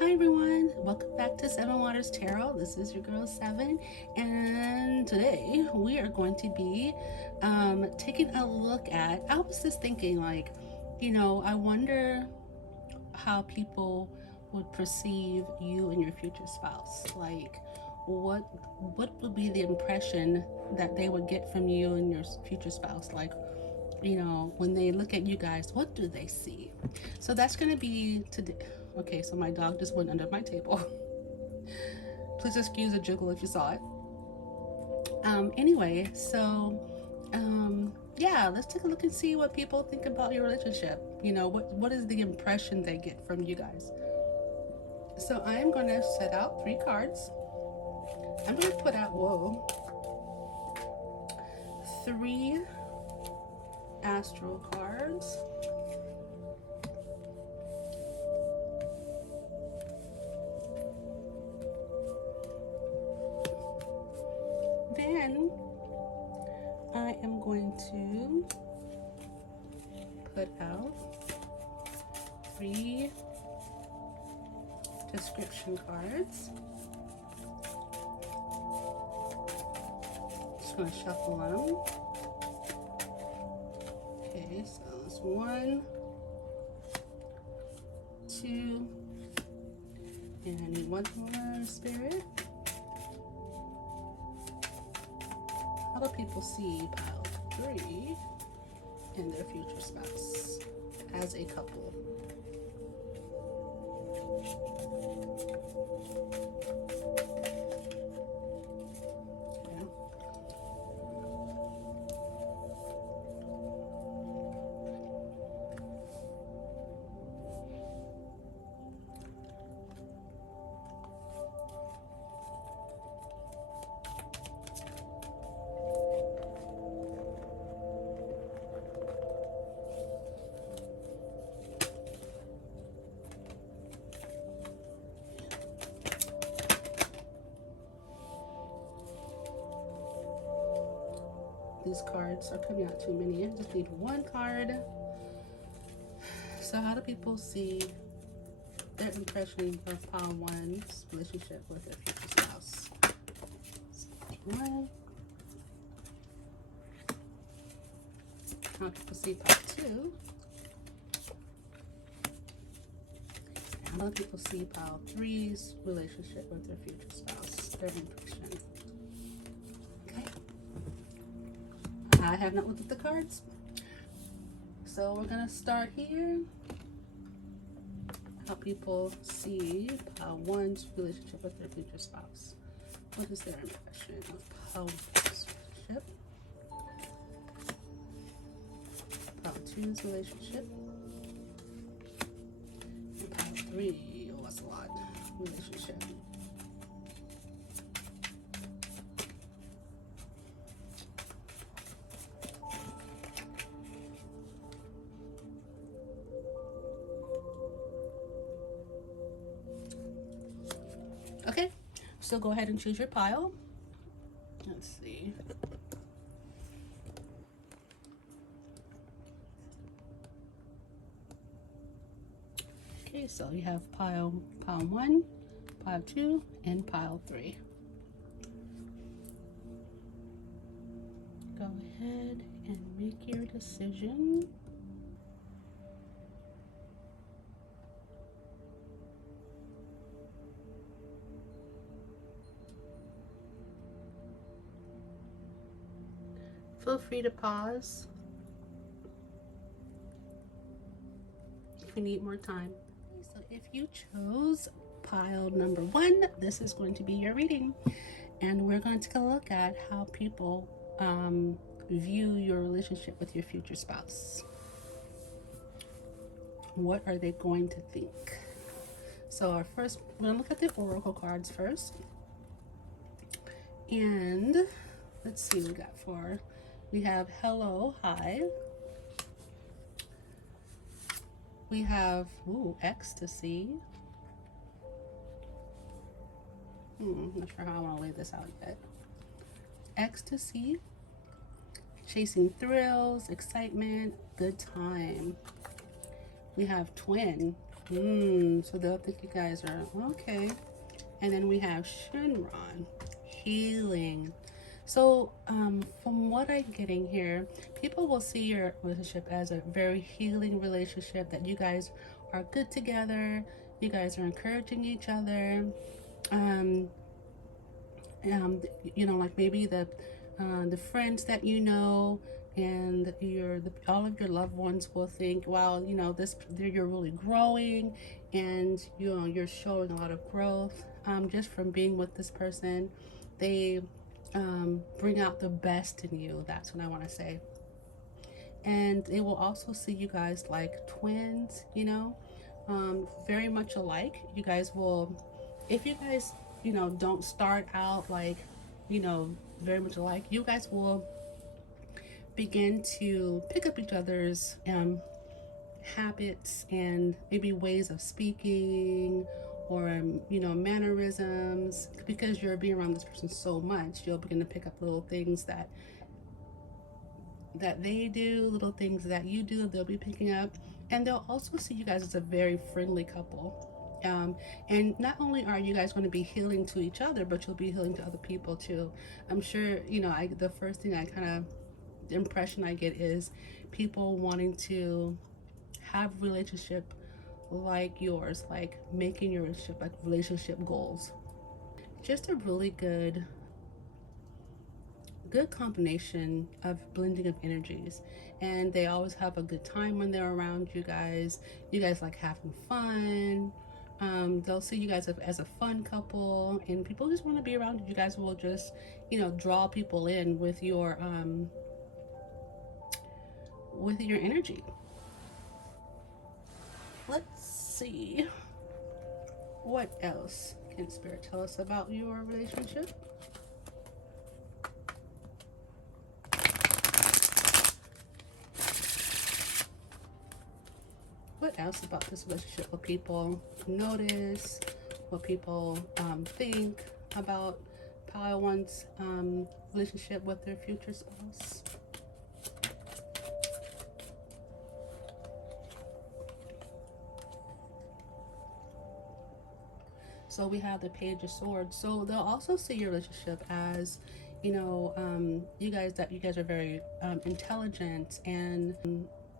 Hi everyone, welcome back to Seven Waters Tarot. This is your girl Seven, and today we are going to be taking a look at. I was just thinking, I wonder how people would perceive you and your future spouse. Like, what what would be the impression that they would get from you and your future spouse? Like, when they look at you guys, what do they see? So that's going to be today. Okay, so my dog just went under my table. Please excuse the jiggle if you saw it. Anyway, so yeah, let's take a look and see what people think about your relationship. What is the impression they get from you guys? So I am going to set out 3 cards. I'm going to put out, whoa, 3 astral cards. Then I am going to put out 3 description cards. Just going to shuffle them. Okay, so it's 1, 2, and I need 1 more, Spirit. How do people see pile 3 and their future spouse as a couple? Yeah. These cards are coming out too many. I just need 1 card. So how do people see their impression of pile 1's relationship with their future spouse? So 1. How do people see pile 2? And how do people see pile 3's relationship with their future spouse? Their impression. Okay. I have not looked at the cards. So we're going to start here. How people see pile 1's relationship with their future spouse. What is their impression of pile 1's relationship? Pile 2's relationship. And pile 3, oh, that's a lot. Relationship. Okay, so go ahead and choose your pile. Let's see. Okay, so you have pile 1, pile 2, and pile 3. Go ahead and make your decision. Feel free to pause if you need more time. So if you chose pile number 1, this is going to be your reading. And we're going to take a look at how people view your relationship with your future spouse. What are they going to think? So we're going to look at the oracle cards first. And let's see what we got for. We have hello, hi. We have, ecstasy. Not sure how I want to lay this out yet. Ecstasy, chasing thrills, excitement, good time. We have twin. So they'll think you guys are okay. And then we have Shinron, healing. So, from what I'm getting here, people will see your relationship as a very healing relationship, that you guys are good together, you guys are encouraging each other. Um, like maybe the friends that you know and all of your loved ones will think, wow, this you're really growing, and you're showing a lot of growth, just from being with this person. They bring out the best in you. That's what I want to say. And they will also see you guys like twins, very much alike. You guys will, if you guys, don't start out like, very much alike, you guys will begin to pick up each other's habits and maybe ways of speaking, or mannerisms, because you're being around this person so much. You'll begin to pick up little things that they do, little things that you do, they'll be picking up. And they'll also see you guys as a very friendly couple. And not only are you guys going to be healing to each other, but you'll be healing to other people too. I'm sure, the first thing I kind of, the impression I get is people wanting to have a relationship like yours, like making your relationship like relationship goals. Just a really good combination of blending of energies, and they always have a good time when they're around you guys. You guys like having fun. They'll see you guys as a fun couple, and people just want to be around you. You guys will just draw people in with your energy. Let's see, what else can Spirit tell us about your relationship? What else about this relationship will people notice? What people think about Pile One's relationship with their future spouse? So we have the Page of Swords. So they'll also see your relationship as, you guys are very intelligent, and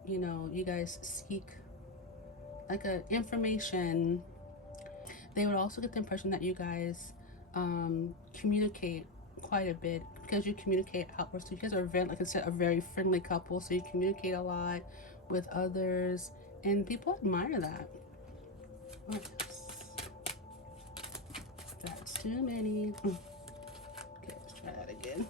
you guys seek like a information. They would also get the impression that you guys communicate quite a bit, because you communicate outwards. So you guys are very, like I said, a very friendly couple. So you communicate a lot with others, and people admire that. What else? That's too many. Okay, let's try that again.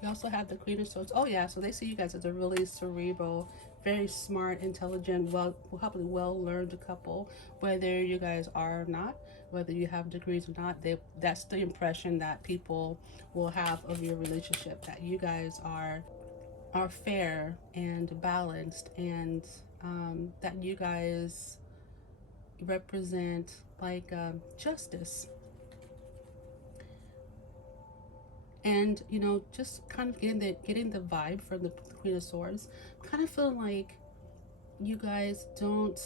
We also have the Queen of Swords. Oh yeah, so they see you guys as a really cerebral, very smart, intelligent, probably well-learned couple. Whether you guys are or not, whether you have degrees or not, that's the impression that people will have of your relationship. That you guys are fair and balanced, and that you guys represent like justice. And just kind of getting the vibe from the Queen of Swords, kind of feeling like you guys don't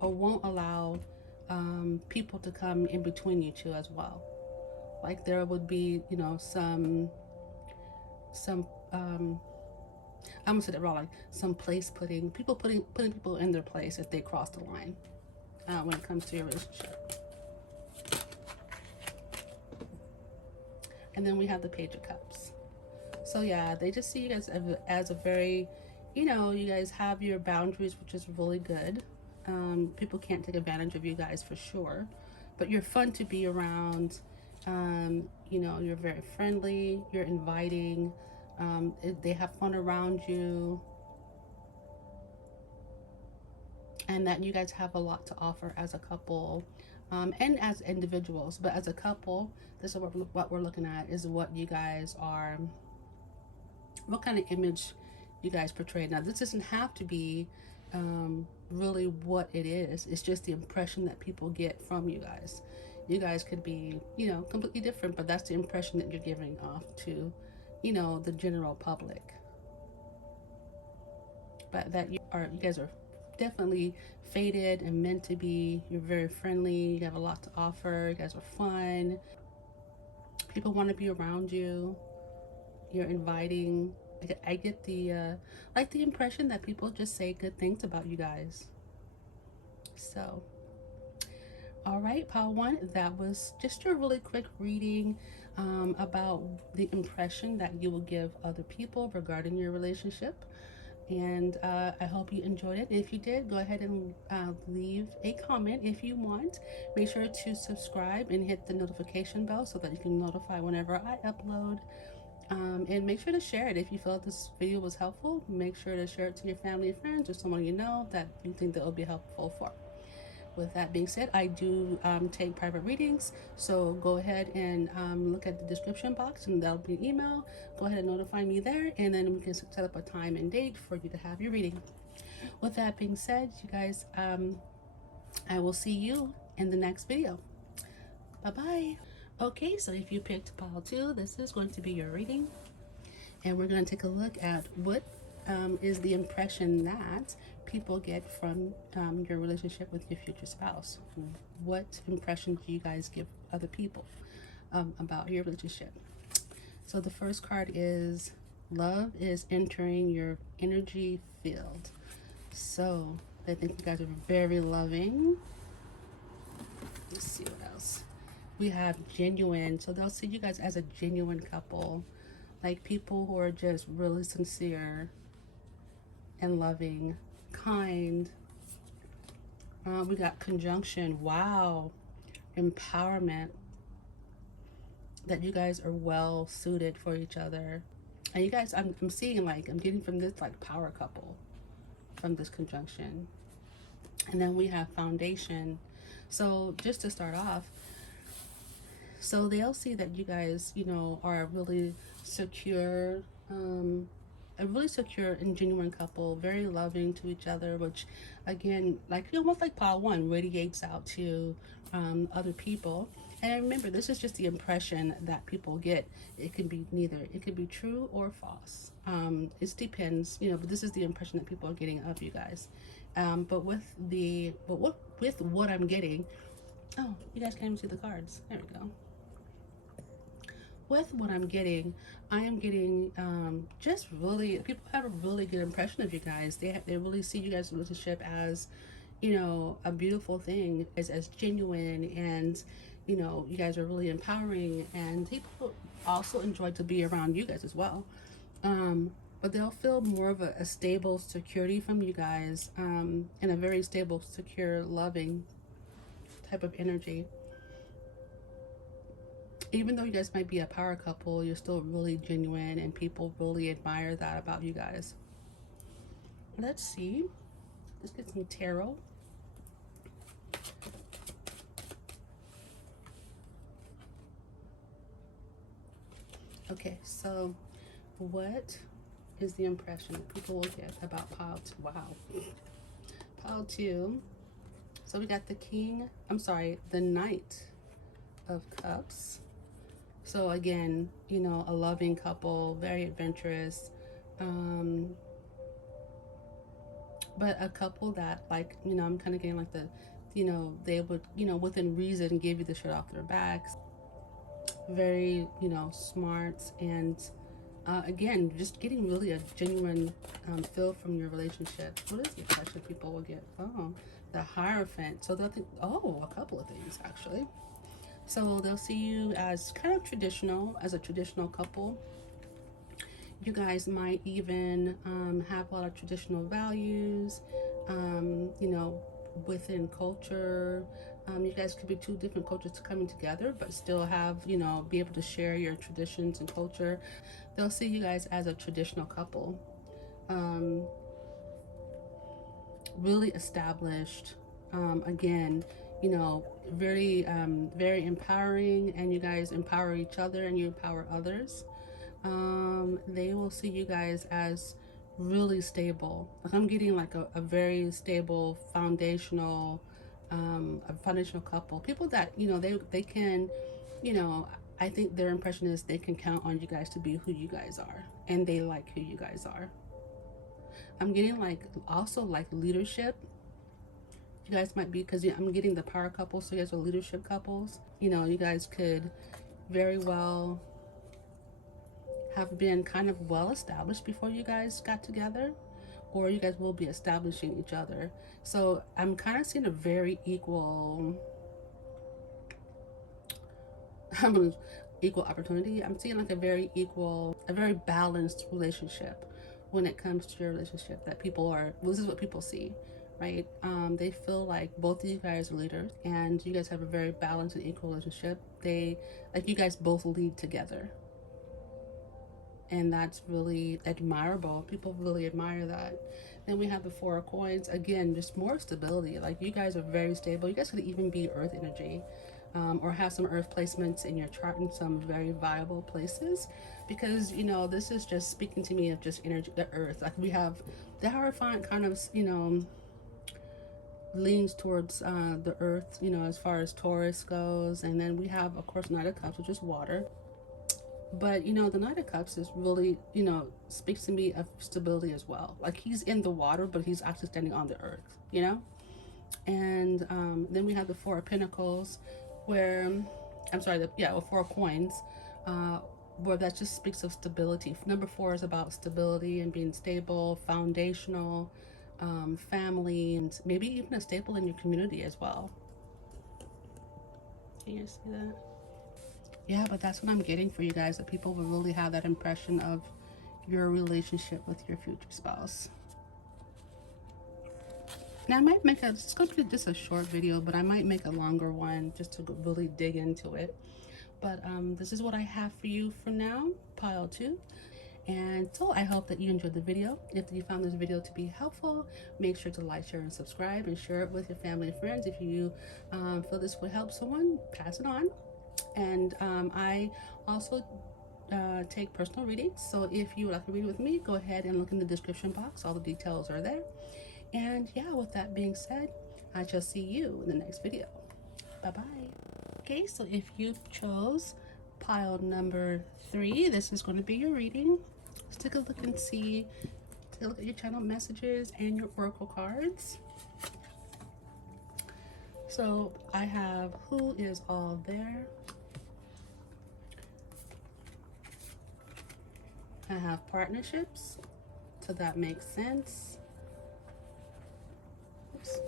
or won't allow people to come in between you two as well. Like there would be some I'm gonna say that wrong, like some place putting people in their place if they cross the line when it comes to your relationship. And then we have the Page of Cups. So yeah, they just see you guys as a very, you guys have your boundaries, which is really good. People can't take advantage of you guys for sure, but you're fun to be around. You're very friendly, you're inviting. They have fun around you, and that you guys have a lot to offer as a couple, and as individuals. But as a couple, this is what we're looking at, is what you guys are, what kind of image you guys portray. Now this doesn't have to be really what it is. It's just the impression that people get from you guys. You guys could be, completely different, but that's the impression that you're giving off to, the general public. But that you guys are definitely fated and meant to be. You're very friendly. You have a lot to offer. You guys are fun. People want to be around you. You're inviting. I get the the impression that people just say good things about you guys. So, all right, pile one, that was just a really quick reading about the impression that you will give other people regarding your relationship. And I hope you enjoyed it. If you did, go ahead and leave a comment if you want. Make sure to subscribe and hit the notification bell so that you can notify whenever I upload. And make sure to share it if you felt this video was helpful. Make sure to share it to your family and friends or someone you know that you think that will be helpful for. With that being said, I do take private readings, so go ahead and look at the description box, and that'll be an email. Go ahead and notify me there, and then we can set up a time and date for you to have your reading. With that being said, you guys, I will see you in the next video. Bye-bye. Okay, so if you picked pile 2, this is going to be your reading, and we're going to take a look at what is the impression that people get from your relationship with your future spouse. What impression do you guys give other people about your relationship? So the first card is love is entering your energy field. So I think you guys are very loving. Let's see what else. We have genuine. So they'll see you guys as a genuine couple, like people who are just really sincere and loving, kind. We got conjunction. Wow. Empowerment. That you guys are well suited for each other. And you guys, I'm seeing I'm getting from this power couple from this conjunction. And then we have foundation. So just to start off, so they'll see that you guys, are really secure, a really secure and genuine couple, very loving to each other, which again, almost like pile 1 radiates out to other people. And remember, this is just the impression that people get. It can be neither. It could be true or false. It depends, but this is the impression that people are getting of you guys. But with what I'm getting, oh, you guys can't even see the cards. There we go. With what I'm getting, I am getting just really, people have a really good impression of you guys. They really see you guys' relationship as, a beautiful thing, as genuine, and you guys are really empowering, and people also enjoy to be around you guys as well. But they'll feel more of a stable security from you guys, and a very stable, secure, loving type of energy. Even though you guys might be a power couple, you're still really genuine, and people really admire that about you guys. Let's see. Let's get some tarot. Okay, so what is the impression that people will get about pile 2? Wow. Pile 2. So we got the Knight of Cups. So again, a loving couple, very adventurous, but a couple that I'm kind of getting they would, within reason give you the shirt off their backs. Very, smart, and again, just getting really a genuine feel from your relationship. What is the impression people will get? Oh, the Hierophant. So they'll think, a couple of things actually. So they'll see you as kind of traditional, as a traditional couple. You guys might even have a lot of traditional values, within culture. You guys could be two different cultures coming together, but still have, be able to share your traditions and culture. They'll see you guys as a traditional couple. Really established. Again, very very empowering, and you guys empower each other and you empower others. They will see you guys as really stable. I'm getting a very stable foundational a foundational couple, people that, you know, they can, you know, I think their impression is they can count on you guys to be who you guys are, and they like who you guys are. I'm getting like also like leadership. You guys might be, because I'm getting the power couple, so you guys are leadership couples. You know, you guys could very well have been kind of well established before you guys got together, or you guys will be establishing each other. So I'm kind of seeing a very equal equal opportunity. I'm seeing like a very equal, a very balanced relationship when it comes to your relationship. That people are, well, this is what people see, right? They feel like both of you guys are leaders, and you guys have a very balanced and equal relationship. They, like, you guys both lead together, and that's really admirable. People really admire that. Then we have the Four of Coins. Again, just more stability. Like, you guys are very stable. You guys could even be Earth energy, or have some Earth placements in your chart in some very viable places, because, you know, this is just speaking to me of just energy, the Earth. Like, we have the Hierophant kind of, you know, leans towards the Earth, you know, as far as Taurus goes. And then we have, of course, Knight of Cups, which is water. But, you know, the Knight of Cups is really, you know, speaks to me of stability as well. Like, he's in the water, but he's actually standing on the earth, you know? And then we have the Four of Pentacles, where, I'm sorry, Four of Coins, where that just speaks of stability. Number 4 is about stability and being stable, foundational, family, and maybe even a staple in your community as well. Can you see that? Yeah, but that's what I'm getting for you guys, that people will really have that impression of your relationship with your future spouse. Now, I might make it's going to be just a short video, but I might make a longer one just to really dig into it. But this is what I have for you for now, pile 2. And so I hope that you enjoyed the video. If you found this video to be helpful, make sure to like, share, and subscribe, and share it with your family and friends. If you feel this would help someone, pass it on. And I also take personal readings. So if you would like to read with me, go ahead and look in the description box. All the details are there. And yeah, with that being said, I shall see you in the next video. Bye-bye. Okay, so if you chose pile number 3, this is going to be your reading. Let's take a look and see. Take a look at your channel messages and your oracle cards. So I have who is all there. I have partnerships, so that makes sense. Oops.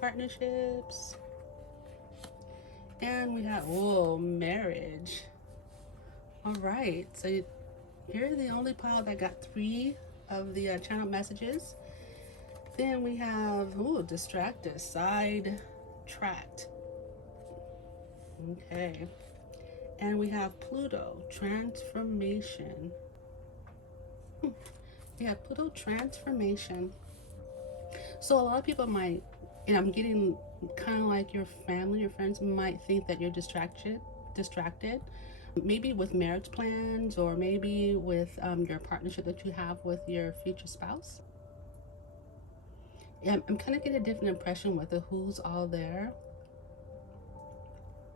Partnerships. And we have, whoa, marriage. All right, so here's the only pile that got 3 of the channel messages. Then we have, ooh, distracted, sidetracked. Okay. And we have Pluto, transformation. We have Pluto, transformation. So a lot of people might, and I'm getting kind of like your family, your friends might think that you're distracted, maybe with marriage plans, or maybe with your partnership that you have with your future spouse. Yeah, I'm kind of getting a different impression with the who's all there.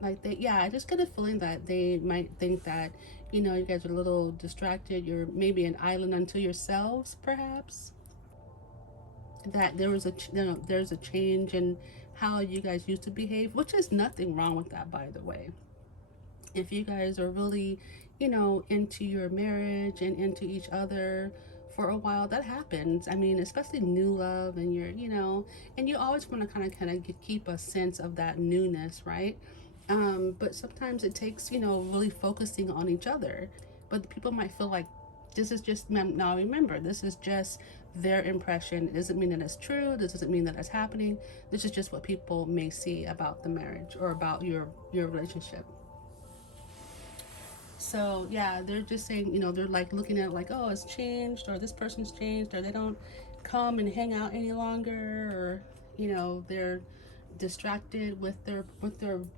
Like, I just get a feeling that they might think that, you know, you guys are a little distracted. You're maybe an island unto yourselves, perhaps. That there was there's a change in how you guys used to behave, which is nothing wrong with that, by the way. If you guys are really, you know, into your marriage and into each other for a while, that happens. I mean, especially new love, and you're, you know, and you always want to kind of keep a sense of that newness, right? But sometimes it takes, you know, really focusing on each other. But people might feel like this is just, now remember, this is just their impression. It doesn't mean that it's true. This doesn't mean that it's happening. This is just what people may see about the marriage or about your relationship. So yeah, they're just saying, you know, they're like looking at it like, oh, it's changed, or this person's changed, or they don't come and hang out any longer, or, you know, they're distracted with their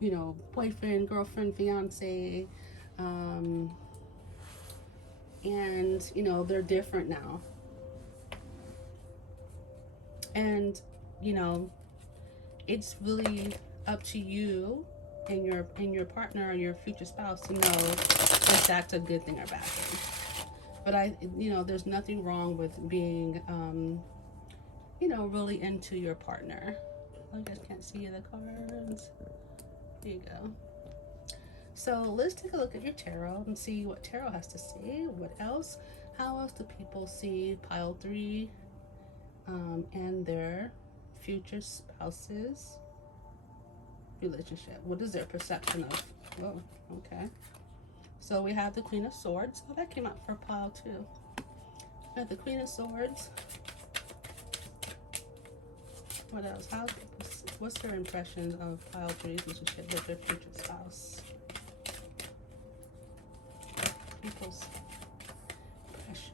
you know, boyfriend, girlfriend, fiance, and you know, they're different now. And you know, it's really up to you and your partner or your future spouse to know if that's a good thing or bad thing. But there's nothing wrong with being, really into your partner. I guess can't see the cards. There you go. So let's take a look at your tarot and see what tarot has to say. What else? How else do people see pile 3 and their future spouses relationship? What is their perception of? Oh, okay. So we have the Queen of Swords. Oh, that came out for pile 2. We have the Queen of Swords. What else? What's their impression of pile 3's relationship with their future spouse? People's impression.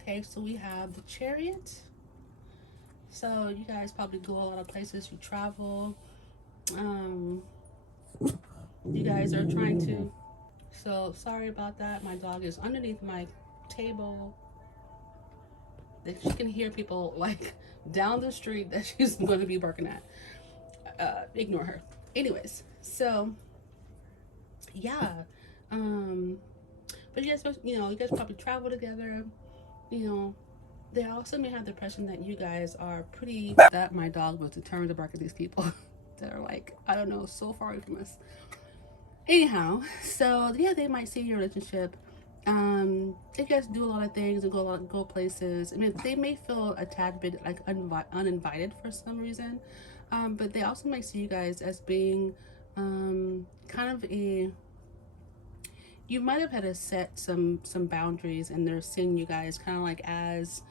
Okay, so we have the Chariot. So you guys probably go a lot of places, you travel. You guys are trying to, so sorry about that. My dog is underneath my table. She can hear people like down the street that she's going to be barking at. Ignore her. Anyways, so yeah. But you guys, you guys probably travel together. They also may have the impression that you guys are pretty, that my dog was determined to bark at these people that are like, I don't know, so far away from us. Anyhow, so yeah, they might see your relationship. You guys do a lot of things and go places. I mean, they may feel a tad bit like uninvited for some reason, but they also might see you guys as being kind of you might have had to set some boundaries, and they're seeing you guys kind of like as,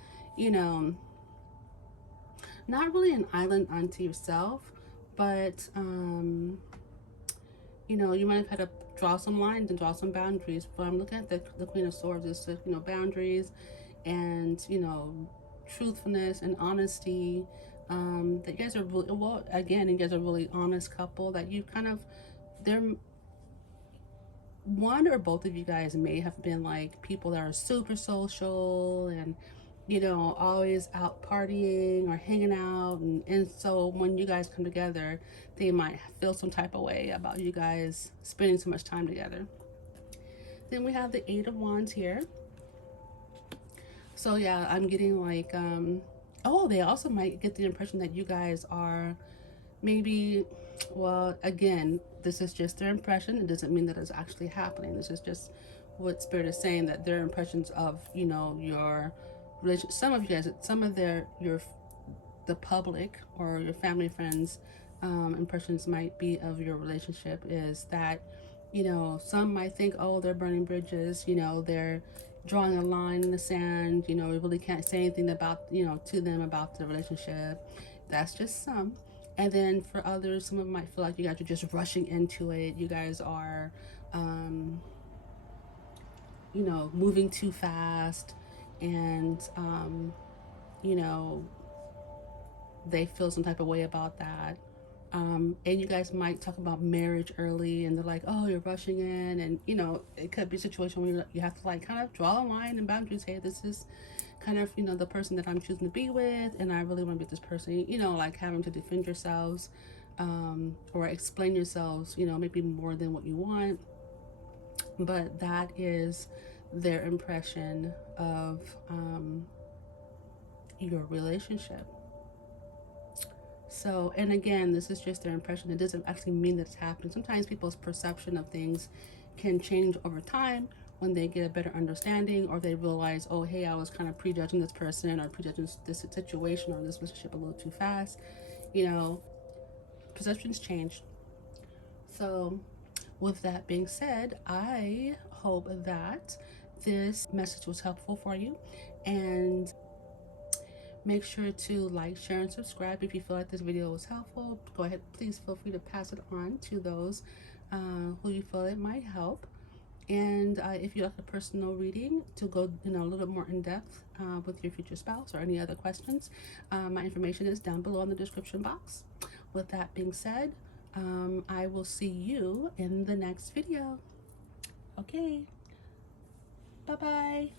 not really an island unto yourself, but you might have had to draw some lines and draw some boundaries. But I'm looking at the Queen of Swords is boundaries and truthfulness and honesty. That you guys are really, well, again, you guys are a really honest couple. That you kind of, they're, one or both of you guys may have been like people that are super social and always out partying or hanging out, and so when you guys come together, they might feel some type of way about you guys spending so much time together. Then we have the 8 of Wands here. So yeah, I'm getting like they also might get the impression that you guys are maybe, well, again, this is just their impression. It doesn't mean that it's actually happening. This is just what Spirit is saying, that their impressions of your relation, some of you guys, some of the public or your family friends impressions might be of your relationship is that some might think, oh, they're burning bridges, they're drawing a line in the sand, we really can't say anything about to them about the relationship. That's just some. And then for others, some of them might feel like you guys are just rushing into it. You guys are moving too fast, and they feel some type of way about that. And you guys might talk about marriage early, and they're like, oh, you're rushing in. And it could be a situation where you have to like kind of draw a line and boundaries. Hey, this is kind of the person that I'm choosing to be with, and I really want to be with this person. Like having to defend yourselves, or explain yourselves, maybe more than what you want. But that is their impression of your relationship. So, and again, this is just their impression. It doesn't actually mean that it's happening. Sometimes people's perception of things can change over time when they get a better understanding, or they realize, oh, hey, I was kind of prejudging this person or prejudging this situation or this relationship a little too fast. Perceptions change. So, with that being said, I hope that this message was helpful for you, and make sure to like, share, and subscribe if you feel like this video was helpful. Go ahead, please feel free to pass it on to those who you feel it might help. And if you'd like a personal reading to go a little bit more in depth with your future spouse or any other questions, my information is down below in the description box. With that being said, I will see you in the next video. Okay, bye-bye.